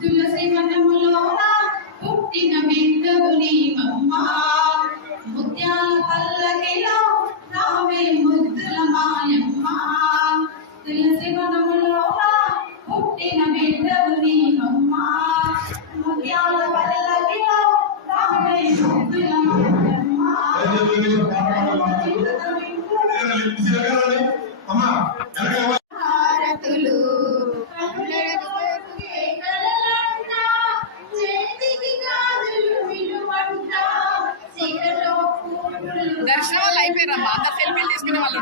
తులసి వనములోన పుట్టిన బిడ్డవు నీవమ్మా, ముత్యాల పల్లకిలో రావే ముద్దుల మాయమ్మ. తులసి వనములోన పుట్టిన బిడ్డవు నీవమ్మా, ముత్యాల పల్లకిలో రావే ముద్దుల మాయమ్మ. హారతులు దర్శనం వాళ్ళు అయిపోయారమ్మా, అంత సెల్ఫీలు తీసుకునే వాళ్ళు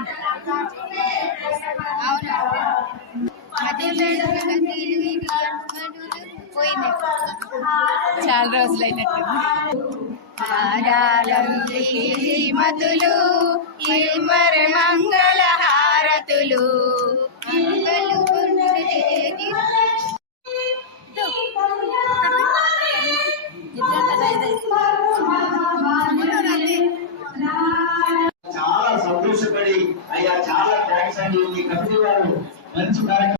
చాలా రోజులు అయినట్టు మతులు మంగళ హారతులు చాలా సంతోషపడి అయ్యా చాలా థ్యాంక్స్ అండి, మీ కమిటీ వారు మంచి కార్యక్రమం